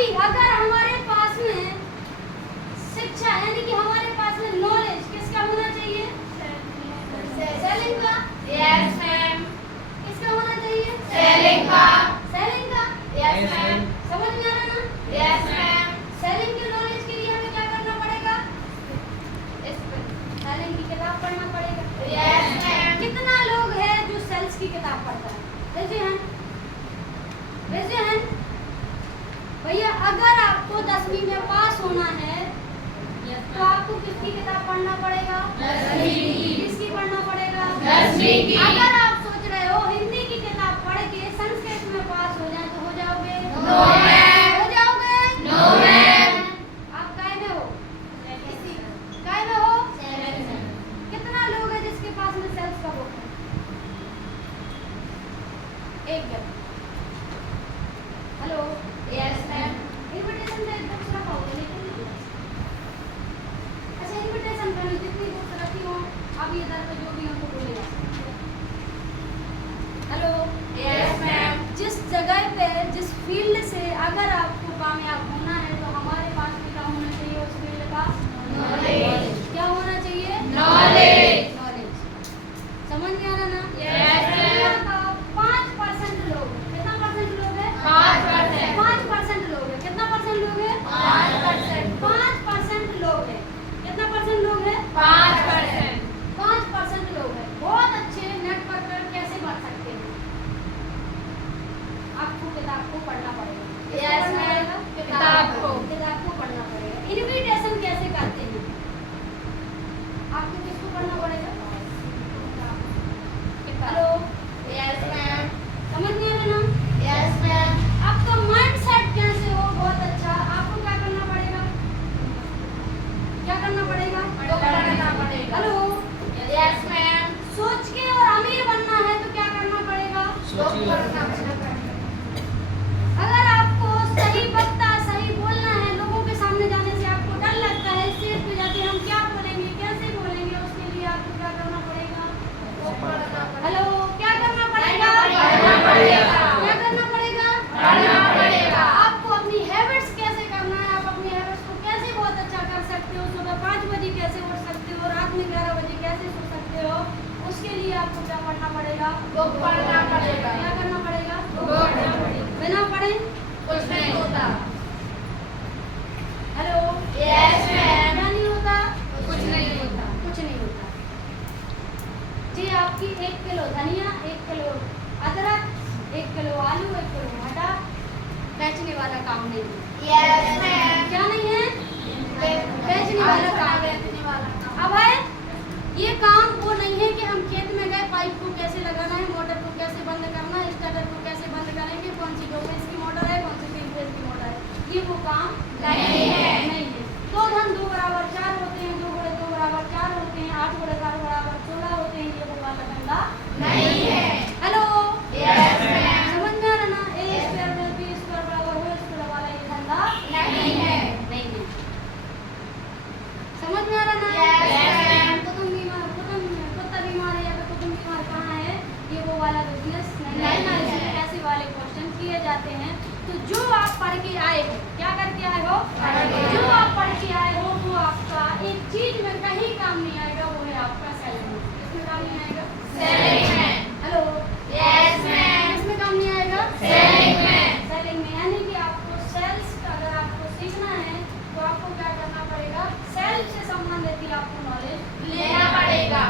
अभी अगर हमारे पास में शिक्षा यानी कि हमारे पास में नॉलेज किसका होना चाहिए? सेलिंग का। Yes ma'am. किसका होना चाहिए? सेलिंग का। सेलिंग का। Yes ma'am. समझ में आ रहा ना? Yes ma'am. सेलिंग के नॉलेज के लिए हमें क्या करना पड़ेगा? सेलिंग की किताब पढ़ना पड़ेगा। Yes ma'am. कितना लोग है जो सेल्स की किताब पढ़ता है? Raise your hand. Raise your hand. भैया अगर आपको 10वीं में पास होना है तो आपको किसकी किताब पढ़ना पड़ेगा? 10वीं की। किसकी पढ़ना पड़ेगा? 10वीं की। अगर आप सोच रहे हो हिंदी की किताब पढ़ के संस्कृत में पास हो जाए तो हो जाओगे? No ma'am. हो जाओगे? No ma'am. आप काय में हो? काय में हो? सेलिंग में। कितना लोग है जिसके पास में सेल्स का बुक है? एक है। हेलो। Yes ma'am. इनविटेशन में एक बुक्स रखा होगा लेकिन अच्छा इनविटेशन पर जितनी बुक्स रखी हो आप ये इधर पे जो भी हमको बोलेगा। हेलो। Yes ma'am. जिस जगह पे जिस फील्ड से अगर आपको कामयाब होना है तो हमारे पास में क्या होना चाहिए उस फील्ड का? नॉलेज। क्या होना चाहिए? नॉलेज। नॉलेज। समझ में आ रहा ना? Yes ma'am. 5% लोग कितना परसेंट लोग है? 5%। 5% लोग है। कितना परसेंट लोग है? 5%। 5% लोग है। कितना परसेंट लोग है? 5%। 5% लोग है। बहुत अच्छे नेटवर्क पर कैसे बढ़ सकते हैं? आपको किताब को पढ़ना पड़ेगा। Yes ma'am. किताब को। किताब को पढ़ना पड़ेगा। इनविटेशन कैसे करते हैं? आपको किसको पढ़ना पड़ेगा? हेलो। Yes ma'am. समझ में आ रहा ना? Yes ma'am. आपका माइंडसेट कैसे हो बहुत अच्छा आपको क्या करना पड़ेगा? क्या करना पड़ेगा? पढ़ना पड़ेगा। हेलो। Yes ma'am. सोच के और अमीर बनना है तो क्या करना पड़ेगा? पढ़ना पड़ेगा। अगर आपको सही वक्ता सही बोलना है लोगों के सामने जाने से आपको डर लगता है स्टेज पे जाके हम क्या बोलेंगे कैसे बोलेंगे उसके लिए आपको क्या करना पड़ेगा? हेलो। क्या करना पड़ेगा? पढ़ना पड़ेगा। क्या करना पड़ेगा? पढ़ना पड़ेगा। आपको अपनी हैबिट्स कैसे करना है? आप अपनी हैबिट्स को कैसे बहुत अच्छा कर सकते हो? सुबह 5 बजे कैसे उठ सकते हो? रात में 11 बजे कैसे सो सकते हो? उसके लिए आपको क्या पढ़ना पड़ेगा? बुक पढ़ना पड़ेगा। क्या करना पड़ेगा? बुक पढ़ना पड़ेगा। बिना पढ़े कुछ नहीं होता। हेलो। Yes ma'am. क्या नहीं होता? कुछ नहीं होता। कुछ नहीं होता। जी आपकी 1 किलो धनिया 1 किलो अदरक 1 किलो आलू 1 किलो मटर बेचने वाला काम नहीं है। Yes ma'am. क्या नहीं है? बेचने वाला काम। बेचने वाला काम। अब है ये काम वो नहीं है कि हम खेत में गए पाइप को कैसे लगाना है मोटर को कैसे बंद करना है स्टार्टर को कैसे बंद करेंगे कौन सी 2 फेज की मोटर है कौन सी 3 फेज की मोटर है ये वो काम नहीं है। नहीं है। 2 धन 2 बराबर 4 होते हैं 2 गुणे 2 बराबर 4 होते हैं 8 गुणे 4 बराबर 16 होते हैं ये वो वाला धंधा नहीं है। हेलो। Yes ma'am. समझ में आ रहा ना? a square plus b square बराबर हो स्क्वायर वाला ये धंधा नहीं है। नहीं है। समझ में आ रहा ना? Yes ma'am. कुत्ता बीमार है या फिर कुतुम बीमार कहाँ है ये वो वाला बिजनेस नहीं है। इसमें ऐसे वाले क्वेश्चन किए जाते हैं। तो जो आप पढ़ के आए हो क्या करके आए हो? जो आप पढ़ के आए हो वो आपका एक चीज में कहीं काम नहीं आएगा वो है आपका सेलिंग। इसमें काम नहीं आएगा? सेलिंग में। हेलो। Yes ma'am. इसमें काम नहीं आएगा? सेलिंग में। सेलिंग में यानी कि आपको सेल्स अगर आपको सीखना है तो आपको क्या करना पड़ेगा? सेल्स से संबंधित ही आपको नॉलेज लेना पड़ेगा।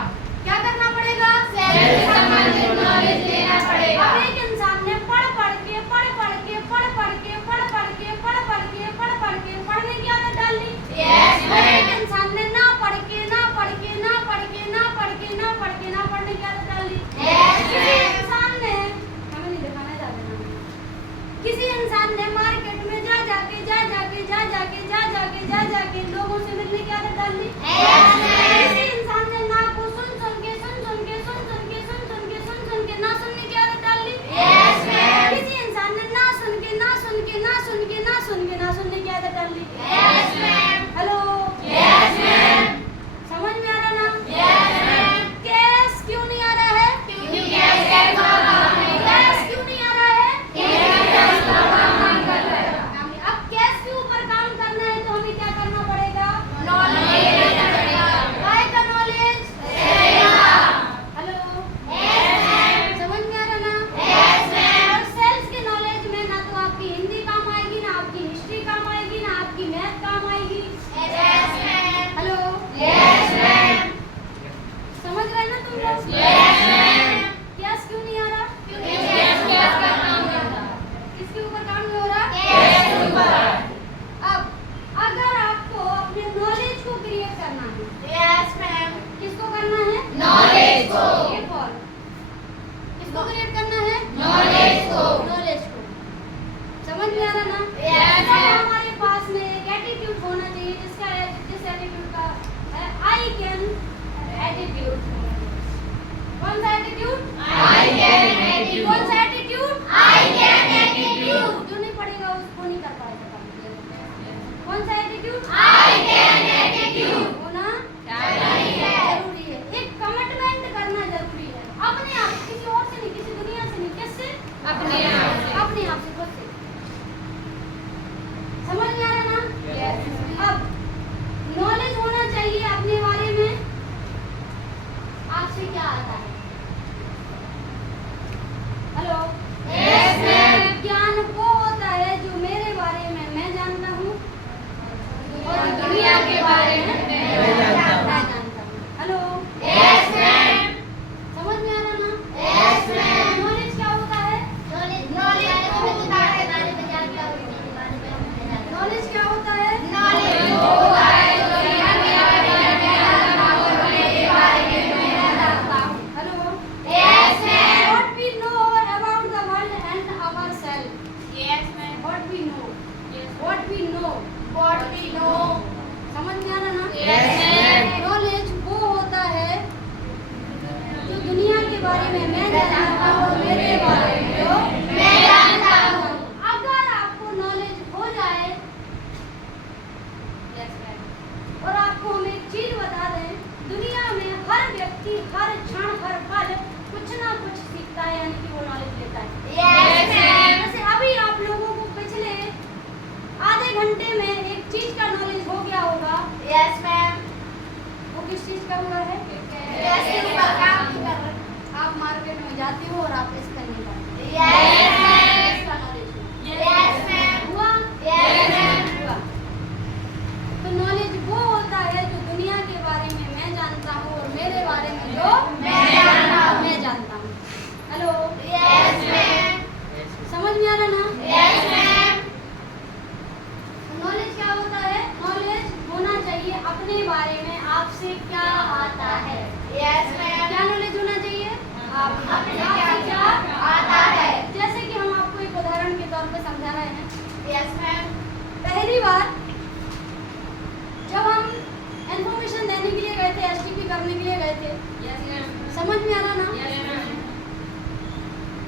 क्या करना पड़ेगा? सेल्स से संबंधित नॉलेज लेना पड़ेगा। अब एक इंसान ने पढ़ पढ़ के पढ़ने की आदत डाल ली। यस और एक मैम। इंसान ने ना पढ़ के पढ़ने की आदत डाल ली। यस किसी मैम। इंसान ने हमें नहीं दिखाना जाते किसी इंसान ने मार्केट में जा जाके लोगों से मिलने की आदत डाल ली। Yes ma'am. किसी इंसान ने ना को सुन के ना सुनने की आदत डाल ली। Yes ma'am. किसी इंसान ने ना सुन के ना सुनने की आदत डाल ली। Yes ma'am. Hello. Yes ma'am. समझ में आ रहा ना? Yes ma'am. कैश क्यों नहीं आ रहा है? क्योंकि कैश का काम नहीं कर रहा है। कैश क्यों नहीं आ रहा है? कैश का काम नहीं कर रहा है। अब कैश समझ में आ रहा ना? Yes, तो ma'am. हमारे पास में एक एटीट्यूड होना चाहिए जिस एटीट्यूड का आई कैन एटीट्यूड। कौन सा एटीट्यूड? I can attitude. कौन सा एटीट्यूड? I can attitude. जो नहीं पढ़ेगा उसको नहीं कर पाएगा काम। कौन सा एटीट्यूड? I can attitude. होना चाहिए। जरूरी है। एक कमिटमेंट करना जरूरी है अपने आप, किसी और से नहीं, किसी दुनिया से नहीं, किससे? अपने आप से। अपने आप से, खुद से। समझ में आ रहा ना? Yes. अब नॉलेज होना चाहिए अपने बारे में। आपसे क्या आता है? हेलो? Yes, ma'am. ज्ञान वो होता है जो मेरे बारे में मैं जानता हूँ और दुनिया के बारे में मैं जानता हूँ। हेलो? Yes, ma'am. समझ में आ रहा ना? Yes, ma'am. नॉलेज क्या होता है? Knowledge वो होता है नॉलेज क्या होता है? Knowledge वो होता है जो दुनिया के बारे में मैं जानता हूँ और मेरे बारे में मैं जानता हूँ। Hello? Yes, ma'am. What we know about the world and ourselves. Yes, ma'am. What we know. What we know. What we know. समझ में आ रहा ना? Yes, ma'am. नॉलेज वो होता है जो दुनिया के बारे में मैं जानता हूँ और मेरे बारे में जो मैं जानता हूँ। अगर आपको नॉलेज हो जाए और आपको हम एक चीज बता दें, दुनिया में हर व्यक्ति हर क्षण हर पल कुछ ना कुछ सीखता है, यानी कि वो नॉलेज लेता है। Yes, ma'am. जैसे अभी आप लोगों को पिछले आधे घंटे में एक चीज का नॉलेज हो गया होगा। Yes, ma'am. वो किस चीज का हुआ है? कैसे ऊपर काम कर रहे हैं? आप मार्केट में जाते हो और आप इसका नहीं जानते। Yes, ma'am. इसका नॉलेज हुआ। Yes, ma'am. हुआ? Yes, ma'am. हुआ। तो नॉलेज वो होता है जो दुनिया के बारे में मैं जानता हूँ और मेरे बारे में जो मैं जानता हूँ। मैं जानता हूँ। हेलो? Yes, ma'am. समझ में आ रहा ना? Yes, ma'am. नॉलेज क्या होता है? नॉलेज होना चाहिए अपने बारे में आपसे क्या आता है। Yes, ma'am. क्या नॉलेज होना चाहिए? आपसे आपसे क्या आता है? जैसे कि हम आपको एक उदाहरण के तौर पे समझा रहे हैं। Yes, ma'am. पहली बार जब हम इंफॉर्मेशन देने के लिए गए थे, एसटीपी करने के लिए गए थे, Yes, ma'am. समझ में आ रहा ना? Yes, ma'am.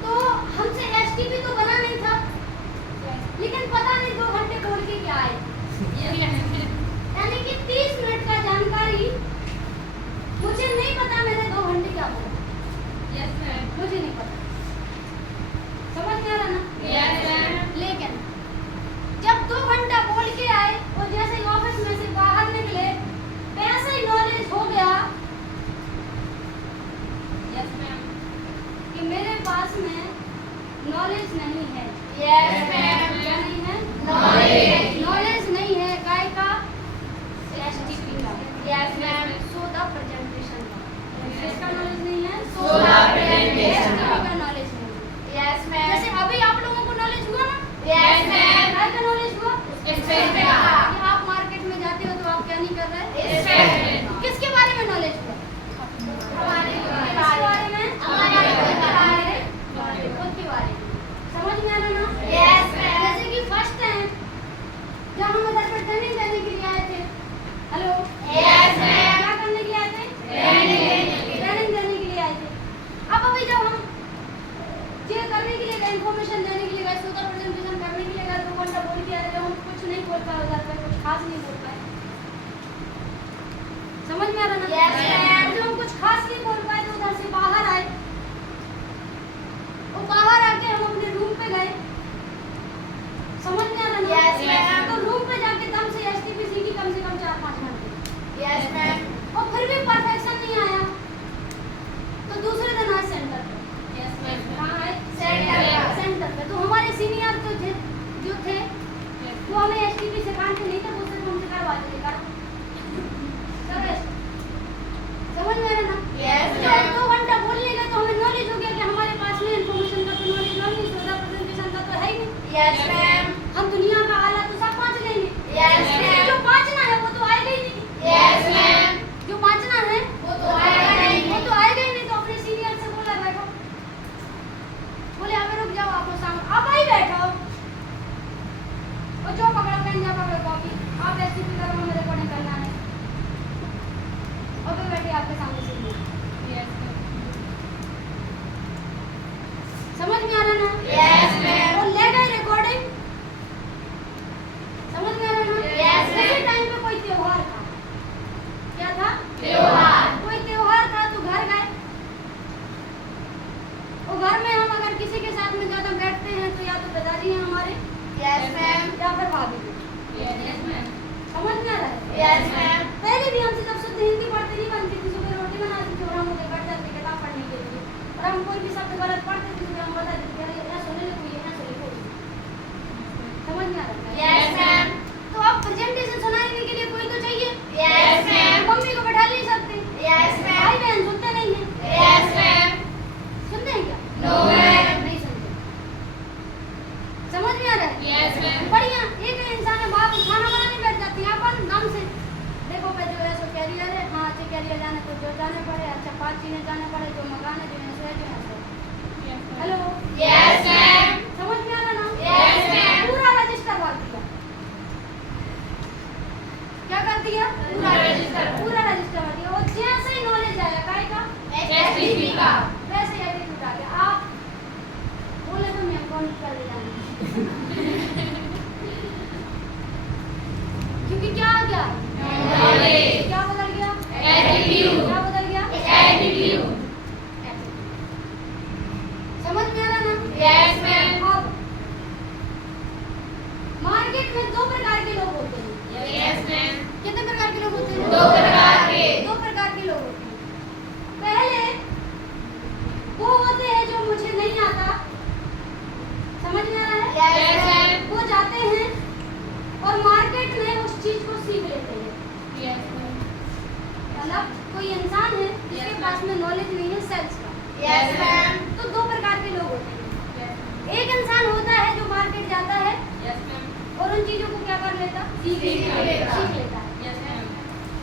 तो हमसे एसटीपी तो बना नहीं था, लेकिन पता नहीं 2 घंटे बोल के क्या आए। यानी कि 30 मिनट का जानकारी मुझे नहीं पता मैंने 2 घंटे क्या बोला। Yes, ma'am. मुझे नहीं पता। समझ में आ रहा ना? Yes, ma'am. लेकिन जब 2 घंटा बोल के आए और जैसे ही ऑफिस में से बाहर निकले, वैसे ही नॉलेज हो गया Yes, ma'am. कि मेरे पास में नॉलेज नहीं है। Yes, ma'am. क्या नहीं है? Knowledge. नॉलेज नहीं है काय का? एसटीपी का। Yes, ma'am. So the presentation का। किसका नॉलेज नहीं है? So the presentation STP का। का नॉलेज नहीं है। Yes, ma'am. जैसे अभी आप लोगों को नॉलेज हुआ ना? Yes, ma'am. काय का नॉलेज हुआ? Explain कि का। आप मार्केट में जाते हो तो आप क्या नहीं कर रहे? Explain। किसके बारे में नॉलेज हुआ? हमारे किसके बारे में? हमारे खुद के बारे में। खुद के बारे में। समझ में आ रहा ना? Yes, ma'am. जैसे कि फर्स्ट टाइम जब हम उधर पर ट्रेनिंग देने के लिए आए थे। हेलो? Yes, ma'am. क्या करने के लिए आए थे? ट्रेनिंग देने के लिए आए थे। अब अभी जब हम ये करने के लिए गए, इन्फॉर्मेशन देने के लिए गए, सूत्र प्रेजेंटेशन करने के लिए गए, 2 घंटा बोल के आए थे, हम कुछ नहीं बोल पाए उधर पर, कुछ खास नहीं बोल पाए। समझ में आ रहा ना? Yes, ma'am. जब हम कुछ खास नहीं बोल पाए तो उधर से बाहर आए और बाहर आके हम अपने रूम पे गए। समझ में आ रहा ना? Yes, ma'am. तो रूम पे जाके दम से एसटीपी सीखी कम से कम 4-5 घंटे। Yes, ma'am. और फिर भी परफेक्शन नहीं आया तो दूसरे दिन आए सेंटर पे। Yes, ma'am. कहाँ आए? सेंटर पे। सेंटर पे। तो हमारे सीनियर जो थे वो हमें एसटीपी सिखाते नहीं थे, वो सिर्फ हमसे करवाते थे। समझ में आ रहा ना? Yes, जब ma'am. 2 घंटा बोलने गए तो हमें नॉलेज हो गया कि हमारे पास में इन्फॉर्मेशन का तो नॉलेज नहीं, सोचा प्रेजेंटेशन का तो है ही नहीं। Yes, ma'am. हम दुनिया का आला तो सब पाँच लेंगे। Yes, ma'am. जो पाँचना है वो तो आएगा ही नहीं। Yes, ma'am. जो पाँचना है वो तो आएगा नहीं। वो तो आएगा ही नहीं। तो अपने सीनियर से बोला बैठो, बोले अबे रुक जाओ, आपको सामने अब आई बैठो। आप एसटीपी करो, हमें रिकॉर्डिंग करना है। ओके बैठिए, आपके सामने से समझ में आ रहा ना? Yes ma'am. और ले गए रिकॉर्डिंग, समझ में आ रहा ना? Yes ma'am. उसी टाइम पे कोई त्योहार था, क्या था? त्योहार। कोई त्योहार था तो घर गए, और घर में हम अगर किसी के साथ में ज्यादा बैठते हैं तो या तो पिताजी हैं हमारे, यस मैम। या फिर भाभी। Yes ma'am. समझ में आ रहा है? Yes ma'am. पहले भी हमसे जब शुद्ध हिंदी पढ़ते नहीं बनती थी, सुबह रोटी बनाती थी और हम उसे बैठ जाते किताब पढ़ने के लिए, और हम कोई भी शब्द गलत पढ़ते थे तो हम बता देते थे ऐसा नहीं लिखो, ये ऐसा लिखो। समझ में आ रहा है? Yes ma'am. तो अब प्रेजेंटेशन सुनाने के लिए कोई तो चाहिए। Yes ma'am. मम्मी को बैठा नहीं सकते, यस मैम। भाई बहन सुनते नहीं है। Yes ma'am. सुनते हैं क्या? No ma'am. नहीं सुनते। समझ में आ रहा है? Yes ma'am. बढ़िया। एक इंसान है, बाप खाना बनाने बैठ जाती है अपन नाम से, देखो पे जो है सो कैरियर है, हाँ अच्छे कैरियर जाने तो जो जाने पड़े, अच्छा 5 चीजें जाने पड़े, जो मंगाने जो है सो है। Hello, yes ma'am. समझ में आ रहा ना? Yes ma'am. पूरा रजिस्टर भर दिया। क्या कर दिया? पूरा रजिस्टर। पूरा रजिस्टर भर दिया, और जैसे ही नॉलेज आया काय का, एसटीपी का, वैसे एटीट्यूड आ गया। आप बोले तो मैं कौन कर ले जाऊंगी क्योंकि क्या आ गया? नॉलेज। क्या बदल गया? एटीट्यूड। क्या बदल गया? एटीट्यूड। समझ में आ रहा ना? Yes ma'am. अब मार्केट में 2 प्रकार के लोग होते हैं। Yes ma'am. कितने प्रकार के लोग होते हैं? 2 प्रकार के। 2 प्रकार के लोग होते हैं। पहले वो होते हैं जो मुझे नहीं आता, समझ में आ रहा है? Yes ma'am. वो जाते हैं और मार्केट में उस चीज को सीख लेते हैं। Yes ma'am. मतलब कोई इंसान है जिसके पास में नॉलेज नहीं है सेल्स का, यस मैम। तो 2 प्रकार के लोग होते हैं। एक इंसान होता है जो मार्केट जाता है यस मैम। और उन चीजों को क्या कर लेता? सीख लेता। सीख लेता है। Yes ma'am.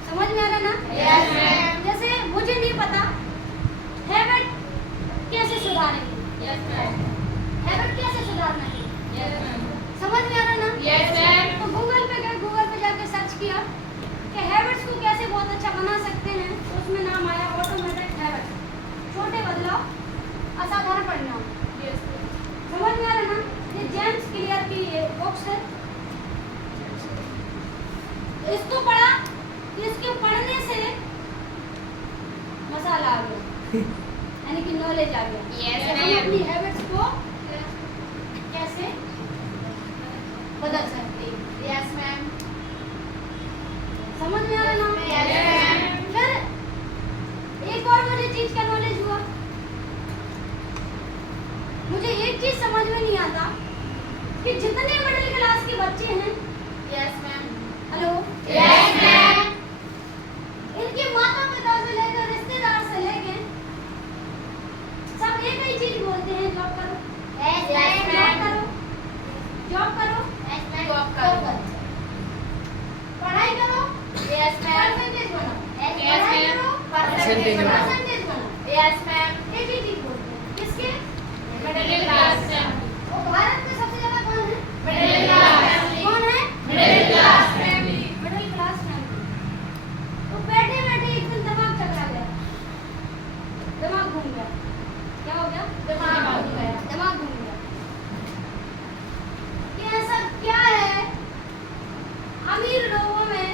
समझ में आ रहा ना? Yes ma'am. जैसे मुझे नहीं पता हैबिट कैसे सुधारेंगे, यस मैम। हैबिट कैसे सुधारना है, यस मैम। समझ में आ रहा ना? Yes ma'am. तो गूगल पे गए, गूगल पे जाकर सर्च किया कि हैबिट्स को कैसे बहुत अच्छा बना सकते हैं, तो उसमें नाम आया ऑटोमेटिक हैबिट, छोटे बदलाव असाधारण परिणाम। Yes ma'am. समझ में आ रहा ना? ये जेम्स क्लियर की ये बुक्स है, तो इसको पढ़ा कि इसके पढ़ने से मसाला आ गया यानी कि नॉलेज आ गया। Yes, हम ma'am. अपनी हैबिट्स को कैसे बदल सकते हैं। Yes ma'am. समझ में आ रहा ना? Yes, ma'am. फिर एक और मुझे चीज का नॉलेज हुआ, मुझे एक चीज समझ में नहीं आता कि जितने मिडिल क्लास के बच्चे हैं, yes ma'am. Hello, yes ma'am. इनके माता पिता से लेकर रिश्तेदार से लेकर सब एक ही चीज बोलते हैं, जॉब करो, यस जॉब मैम। करो, जॉब करो, यस मैम। जॉब करो, पढ़ाई करो, यस मैम। परसेंटेज बनाओ, Yes, पढ़ाई ma'am. करो, Percentage बनाओ. परसेंटेज बनाओ। Yes ma'am. एक ही चीज बोलते हैं, किसके? Middle class family. और भारत में सबसे ज्यादा कौन है? Middle class family. कौन है? Middle class family. Middle class family. तो बैठे बैठे एक दिन दिमाग चकरा गया, दिमाग घूम गया। क्या हो गया? दिमाग घूम गया। दिमाग घूम गया कि ऐसा क्या है अमीर लोगों में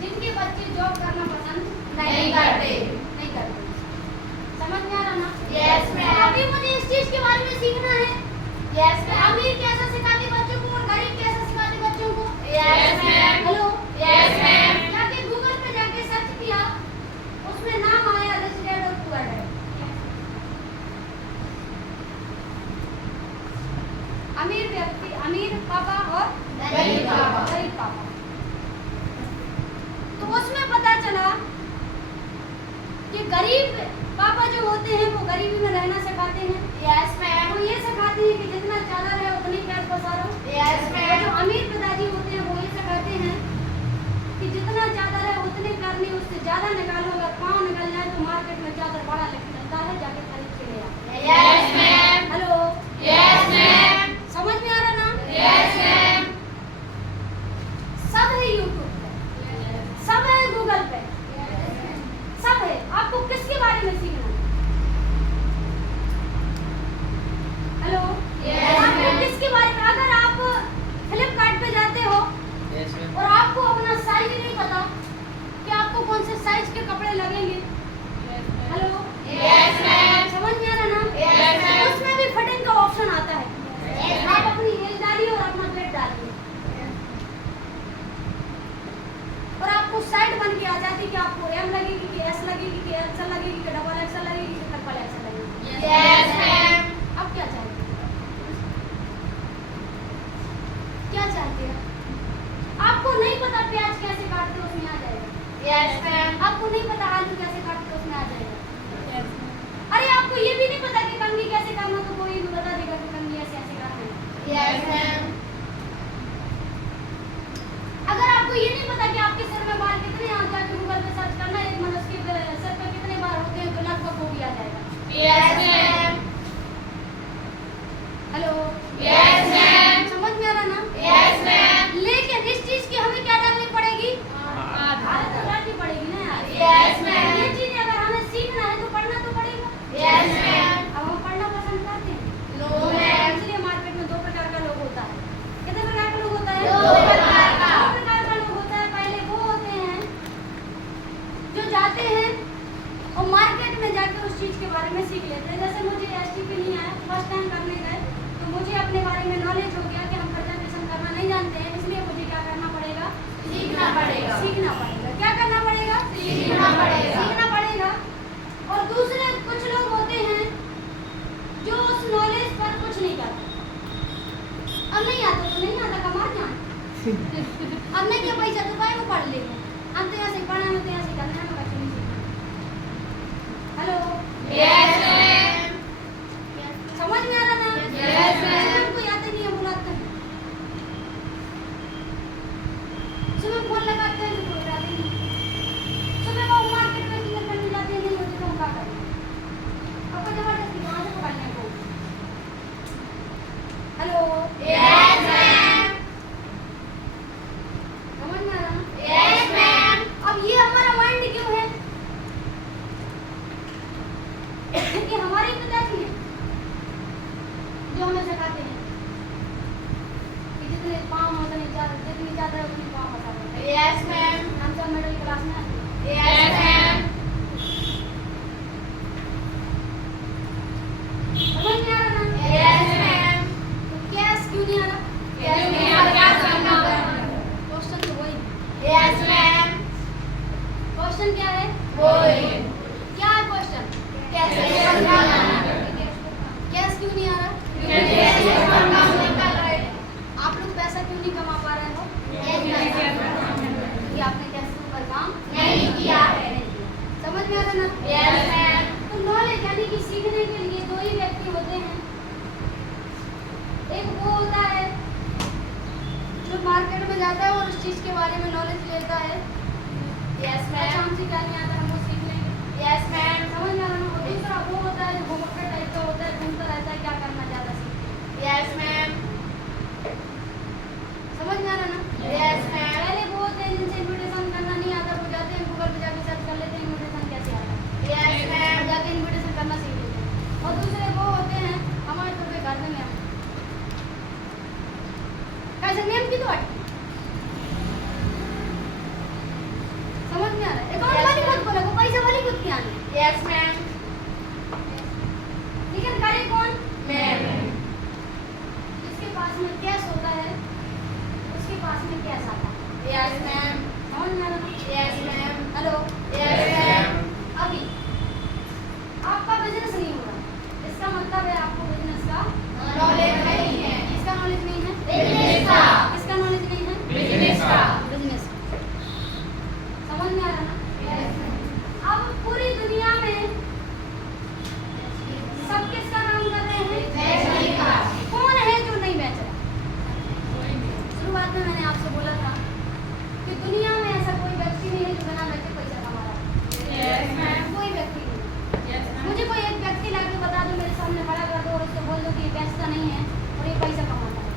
जिनके बच्चे जॉब करना पसंद नहीं करते। नहीं करते। समझ में आ रहा ना? Yes, ma'am. अभी मुझे इस चीज के बारे में सीखना है। यस तो मैम। अमीर कैसा सिखाते बच्चों को और गरीब कैसा सिखाते बच्चों को? Yes ma'am. Hello, yes ma'am. जाके गूगल पे जाके सर्च किया, उसमें नाम आया रिच डैड और पुअर डैड। अमीर व्यक्ति, अमीर पापा और गरीब पापा। गरीब पापा। तो उसमें पता चला कि गरीब पापा जो होते हैं वो गरीबी में रहना सिखाते हैं। Yes ma'am. वो ये सिखाते हैं कि जितना ज्यादा रहे उतनी प्यार पसारो। यस और मैम। जो अमीर पिताजी होते हैं वो ये सिखाते हैं कि जितना ज्यादा रहे उतने प्यार नहीं, उससे ज्यादा निकालो, अगर पाँव निकल जाए तो मार्केट में जाकर बड़ा मिलता है, जाके खरीद के ले आओ। Yes ma'am. Hello, yes ma'am. समझ में आ रहा ना? Yes ma'am. अभी क्या आपको एम लगेगी कि एस लगेगी कि एक्सल लगेगी कि डबल एक्सल लगेगी कि ट्रिपल एक्सल लगेगी? Yes ma'am. अब क्या चाहते हैं? क्या चाहते हैं? आपको नहीं पता प्याज कैसे काटते हो उसमें आ जाएगा। Yes ma'am. आपको नहीं पता आलू कैसे काटते हो उसमें आ जाएगा। अरे आपको ये भी नहीं पता कि कंघी कैसे करना, तो कोई भी बता देगा कि कंघी ऐसे ऐसे करना है। Yes ma'am. अगर आपको ये नहीं पता कि आपके सिर में बाल कितने हैं, जाके गूगल पे सर्च करना एक मनुष्य के सिर पे कितने बाल होते हैं, तो लगभग वो भी आ जाएगा। Yes ma'am. Hello, yes ma'am. समझ में आ रहा ना? Yes ma'am. लेकिन इस चीज की हमें क्या डालनी पड़ेगी? आदत तो डालनी पड़ेगी ना यार। Yes ma'am. ये चीज अगर हमें सीखना है तो पढ़ना तो पड़ेगा। Yes ma'am. अब हम पढ़ना पसंद करते हैं? No ma'am. इसलिए मार्केट में दो प्रकार का लोग होता है। कितने प्रकार का लोग होता है? दो प्रकार का। दो प्रकार का लोग होता है। पहले वो होते हैं जो जाते हैं और मार्केट में जाकर उस चीज के बारे में सीख लेते हैं। जैसे मुझे एसटीपी नहीं आया, फर्स्ट टाइम करने गए तो मुझे अपने बारे में नॉलेज हो गया कि हम प्रेजेंटेशन करना नहीं जानते हैं, इसलिए मुझे क्या करना पड़ेगा? सीखना पड़ेगा। सीखना पड़ेगा। क्या करना पड़ेगा? सीखना पड़ेगा। सीखना पड़ेगा। और दूसरे कुछ लोग होते हैं जो उस नॉलेज पर कुछ नहीं करते। अब नहीं आता तो नहीं आता, कमा जान। अब नहीं किया पैसा तो काय वो पढ़ लेंगे। हम तो ऐसे पढ़ा है, तो ऐसे करना है, बच्चे नहीं सीखना। Hello, yes ma'am. समझ में आ रहा ना? Yes, ma'am. हमको याद ही नहीं है, बुलाते हैं सुबह फोन लगाते हैं तो कोई याद ही नहीं। सुबह वो मार्केट में टिकट करने जाते हैं, नहीं होती तो हम क्या करें? आपको जबरदस्ती कहाँ से पकड़ने को? Hello, yes ma'am. समझ में आ रहा ना? Yes ma'am. अब ये हमारा माइंड क्यों है? कि हमारे पिताजी हैं जो हमें सिखाते हैं कि जितने पाँव उतने चादर, जितनी चादर उतनी पाँव बता दो। Yes ma'am. हम सब मिडिल क्लास में आते हैं। Yes ma'am. समझ में आ रहा ना? Yes ma'am. तो कैश क्यों नहीं आ रहा? Yes ma'am. क्या करना पड़ेगा? क्वेश्चन तो वही। Yes ma'am. क्वेश्चन क्या है? वही। क्या है क्वेश्चन? कैसे करना? कैश क्यों नहीं आ रहा? कैसे करना पड़ेगा? आप लोग पैसा क्यों नहीं कमा पा रहे हो? Yes ma'am. कि आपने कैश के ऊपर काम नहीं किया है। समझ में आ रहा ना? Yes ma'am. तो नॉलेज यानी कि सीखने के लिए दो ही व्यक्ति होते हैं। एक वो होता है जो मार्केट में जाता है और उस चीज के बारे में नॉलेज लेता है। Yes ma'am. अच्छा हमसे क्या नहीं आता, हम वो सीख लेंगे। Yes ma'am. समझ में आ रहा ना? और दूसरा वो होता है जो घुमक्कड़ टाइप का होता है, घूमता रहता है, क्या करना ज्यादा सीखते हैं। Yes ma'am. समझ में आ रहा ना? Yes ma'am. पहले वो होते हैं जिनसे इन्विटेशन करना नहीं आता, वो जाते हैं गूगल पे जाके सर्च कर लेते हैं इन्विटेशन कैसे आता है, यस मैम। और जाके इन्विटेशन करना सीख लेते हैं। और दूसरे वो होते हैं हमारे तो घर में हम कैसे नियम की तो अटकी। समझ में आ रहा है? अकाउंट वाली खुद बोला, वो पैसे वाली खुद की आनी। Yes ma'am. लेकिन करे कौन? मैम। जिसके पास में कैश होता है उसके पास में कैश आता है। Yes ma'am. समझ में आ रहा ना? Yes ma'am. Hello, yes ma'am. अभी आपका बिजनेस नहीं हो रहा, इसका मतलब है आपको बिजनेस का नॉलेज नहीं है। इसका नॉलेज नहीं है। बिजनेस का। इसका नॉलेज नहीं है। बिजनेस का। बिजनेस। समझ में आ रहा ना? Yes ma'am. अब पूरी दुनिया में सब किसका काम कर रहे हैं? बेचने का। कौन है जो नहीं बेच रहा? शुरुआत में मैंने आपसे बोला था कि दुनिया में ऐसा कोई व्यक्ति नहीं है जो बिना बेचे पैसा कमा रहा है। Yes ma'am. कोई व्यक्ति नहीं। Yes ma'am. मुझे कोई एक व्यक्ति ला के बता दो, मेरे सामने खड़ा कर दो और उससे बोल दो कि ये बेचता नहीं है और ये पैसा कमाता है।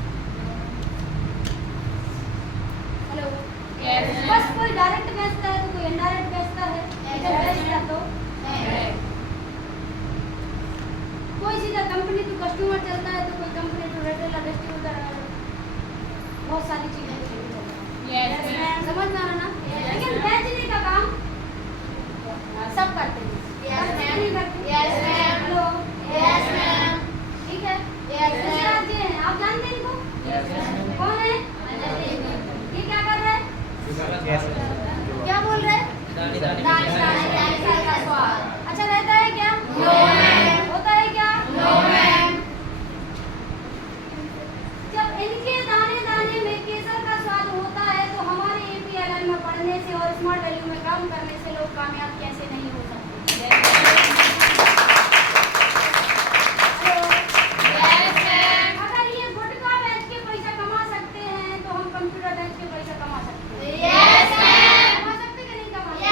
Hello, yes ma'am. बस कोई डायरेक्ट बेचता है तो कोई इनडायरेक्ट बेचता है। इधर बेचता तो कोई सीधा कंपनी टू कस्टमर चलता है तो कोई कंपनी टू रिटेलर डिस्ट्रीब्यूटर है। बहुत सारी चीजें चलती हैं। Yes ma'am. समझ में आ रहा ना? लेकिन बेचने का काम सब करते हैं। Yes ma'am. नहीं करते? Yes ma'am. Hello, yes ma'am. ठीक है? Yes ma'am. दूसरा ये है, आप जानते हैं इनको? Yes ma'am. कौन है? ये क्या कर रहे हैं? क्या बोल रहे हैं? कामयाब कैसे नहीं हो सकते। अगर ये गुटखा बेच के पैसा कमा सकते हैं तो हम कंप्यूटर बेच के पैसा कमा सकते हैं। कमा सकते कि नहीं कमा सकते?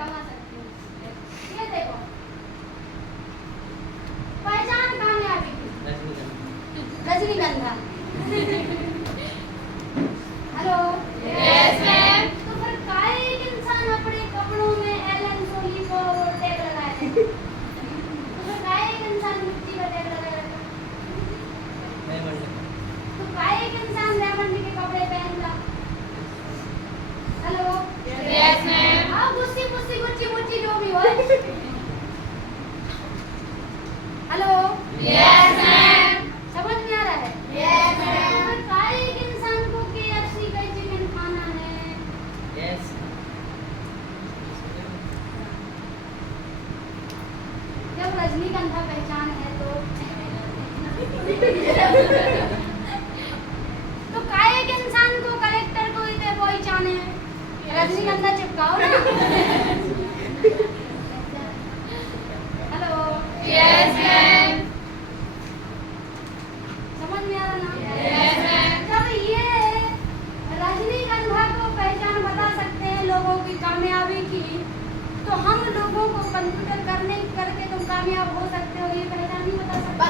कमा सकते हैं। ये देखो पहचान कामयाबी की रजनीगंधा। हेलो तो फिर काहे एक इंसान अपने कपड़ों में एलन सोली को टैग लगाए थे? तो फिर काहे एक इंसान मिट्टी का टैग लगाए रखा? तो काहे एक इंसान डायमंड के कपड़े पहनता? हेलो हाँ गुस्सी गुस्सी गुच्ची मुच्ची जो भी हो। हेलो समझ में आ रहा है? फिर काहे एक इंसान को KFC का चिकन खाना है? जब रजनीगंधा पहचान है तो काहे एक इंसान को कलेक्टर को इतने पहचान है? रजनीगंधा चिपकाओ ना। हेलो समझ में आ रहा ना? जब ये रजनीगंधा को पहचान बता सकते हैं लोगों की कामयाबी की, तो हम लोगों को कंप्यूटर करने करके तुम कामयाब हो सकते हो ये पहचान नहीं बता सकते?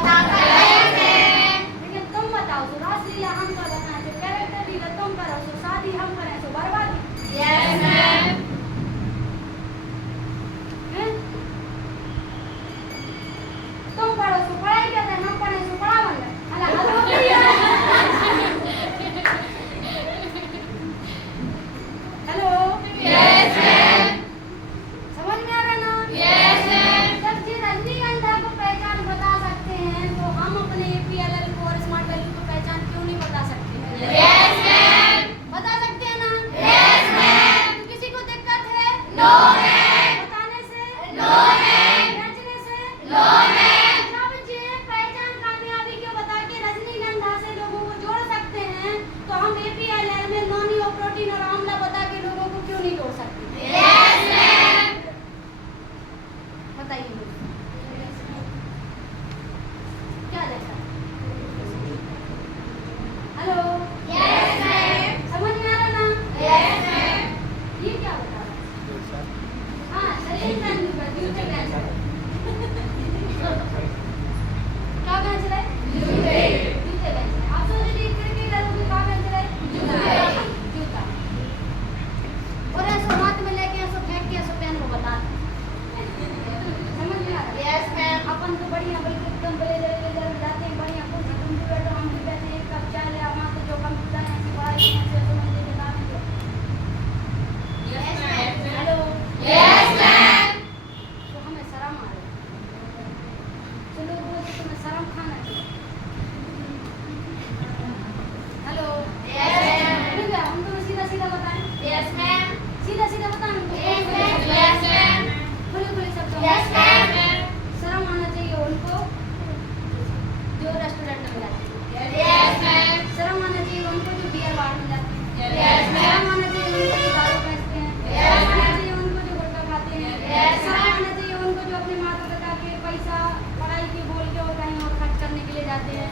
लेकिन तुम बताओ तो रासलीला हम का बनाए तो कैरेक्टर लीला तुम करो तो शादी हम करें तो बर्बादी। हैं? तुम पढ़ो तो पढ़ाई करते हैं, हम पढ़े तो पढ़ा बन गए। हेलो समझ में आ रहा ना? जब ये रजनीगंधा को पहचान बता सकते हैं तो हम अपने APLL को और स्मार्ट वैल्यू को पहचान क्यों नहीं बता सकते? बता सकते हैं ना? तो किसी को दिक्कत है? बताने से? बेचने से? जब ये पहचान कामयाबी को बता के रजनीगंधा से लोगों को जोड़ सकते हैं तो हम APLL में नॉनी और प्रोटीन और आंवला बता के लोगों को क्यों नहीं जोड़ सकते? बताइए मुझे। क्या देखा? हेलो समझ में आ रहा ना? ये क्या बता रहा है? हाँ शरीर का जूते बेच रहे। क्या बेच रहे? जूते बेच रहे। आप सोच लीजिए खिड़की लड़ोगे क्या बेच रहे? जूता। और ऐसा हाथ में लेके ऐसा फेंक के ऐसा पहन को बता दो। समझ में आ रहा है? अपन तो बढ़िया बिल्कुल एकदम ब्लेजर जाते हैं, बढ़िया कुर्सी कंप्यूटर हम भी बैठे एक कप चाय ले वहाँ से जो कंप्यूटर है ऐसी पढ़ाई है ऐसे समझ के बता देंगे। हेलो तो हमें शर्म आ रही है। तो लोग बोलते तुम्हें शर्म खाना चाहिए। हेलो ठीक है हम तुम्हें सीधा सीधा बताएं? सीधा सीधा बताएं हमको? खुले खुले शब्दों में। शर्म आना चाहिए उनको जो रेस्टोरेंट में जाते हैं। शर्म आना चाहिए उनको जो बियर बार में जाते हैं। शर्म आना चाहिए उनको जो दारू बेचते हैं। शर्म आना चाहिए उनको जो गुटखा खाते हैं। शर्म आना चाहिए उनको जो अपने माता पिता के पैसा पढ़ाई के बोल के और कहीं और खर्च करने के लिए जाते हैं।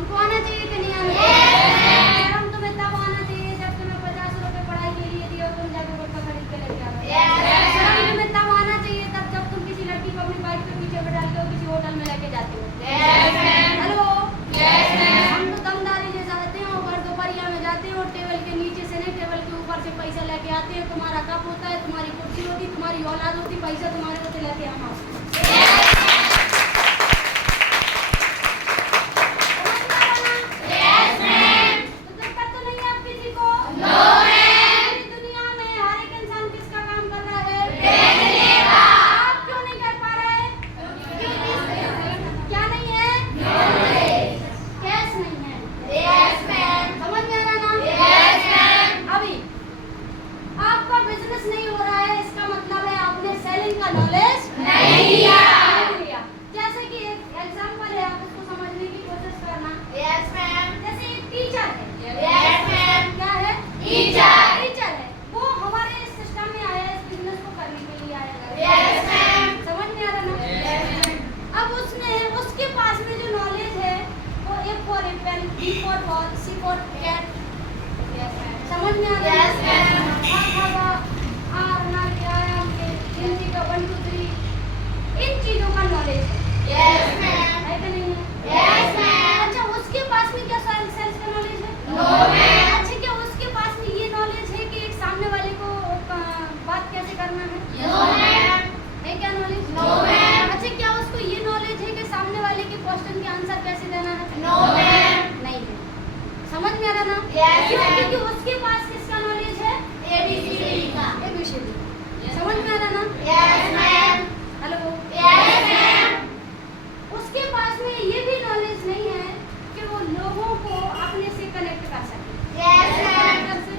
उनको आना चाहिए कि नहीं आना चाहिए? शर्म तुम्हें तब आना चाहिए जब तुम्हें 50 रुपए पढ़ाई के लिए दिए और तुम जाके गुटखा खरीद के लेके आओ। शर्म तुम्हें तब आना चाहिए तब जब तुम किसी लड़की को अपनी बाइक पे पीछे बैठा के किसी होटल में लेके जाते हो। हेलो हम तो दमदारी जैसा रहते हैं और दोपहरिया में जाते हैं और टेबल के नीचे से नहीं टेबल के ऊपर से पैसा लेके आते हैं। तुम्हारा कप होता है, तुम्हारी कुर्सी होती, तुम्हारी औलाद होती, पैसा तुम्हारे होते लेके हम आओ। तो दिक्कत तो नहीं है अब किसी को? पूरी दुनिया में हर एक इंसान किसका काम कर रहा है? आप क्यों नहीं कर पा रहे? क्या नहीं है? कैश नहीं है। समझ में आ रहा ना? अभी आपका बिजनेस नहीं हो रहा है इसका मतलब है आपने सेलिंग का नॉलेज नहीं B for ball, C for cat. Yes, ma'am. समझ में आ रहा है? Yes, ma'am. हिंदी का 1 2 3 इन चीजों का नॉलेज है। Yes, ma'am. है कि नहीं है? Yes, ma'am. अच्छा, उसके पास में क्या सेल्स का नॉलेज है? No, ma'am. अच्छा, क्या उसके पास में ये नॉलेज है कि एक सामने वाले को बात कैसे करना है? No, ma'am. है क्या नॉलेज? No, ma'am. अच्छा, क्या उसको ये नॉलेज है कि सामने वाले के क्वेश्चन के आंसर कैसे देना है? No, ma'am. नहीं है। समझ में आ रहा ना? Yes, क्यों? ma'am. क्योंकि उसके पास किसका नॉलेज है? ABCD का. ABCD। समझ में आ रहा ना? Yes, ma'am. Hello. Yes, ma'am. उसके पास में ये भी नॉलेज नहीं है कि वो लोगों को अपने से कनेक्ट कर सके। Yes, ma'am. कैसे?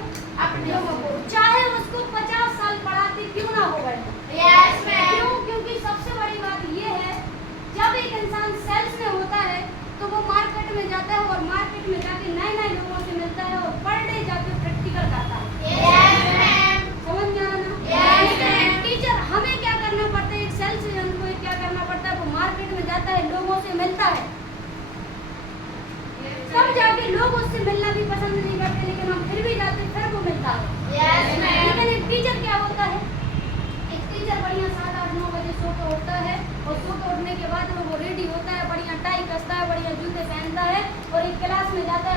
अपने लोगों को, चाहे उसको 50 साल पढ़ाते क्यों ना हो गए। Yes, ma'am. क्यों? क्योंकि सबसे बड़ी बात ये है, जब एक इंसान सेल्स में होता है तो वो मार्केट में जाता है और मार्केट में जाके नए नए लोगों से मिलता है और पर डे जाके प्रैक्टिकल करता है। Yes, ma'am. समझ में आ रहा ना? Yes, लेकिन एक ma'am. टीचर हमें क्या करना पड़ता है, एक सेल्स एजेंट को क्या करना पड़ता है, वो मार्केट में जाता है, लोगों से मिलता है, तब जाके लोग उससे मिलना भी पसंद नहीं करते, लेकिन हम फिर भी जाते, फिर वो मिलता है। Yes, ma'am. लेकिन एक टीचर क्या होता है, एक टीचर बढ़िया 7 8 9 बजे सो के उठता है और सो के उठने के बाद वो रेडी होता है, बढ़िया टाई कसता है, बढ़िया जूते पहनता है और एक क्लास में जाता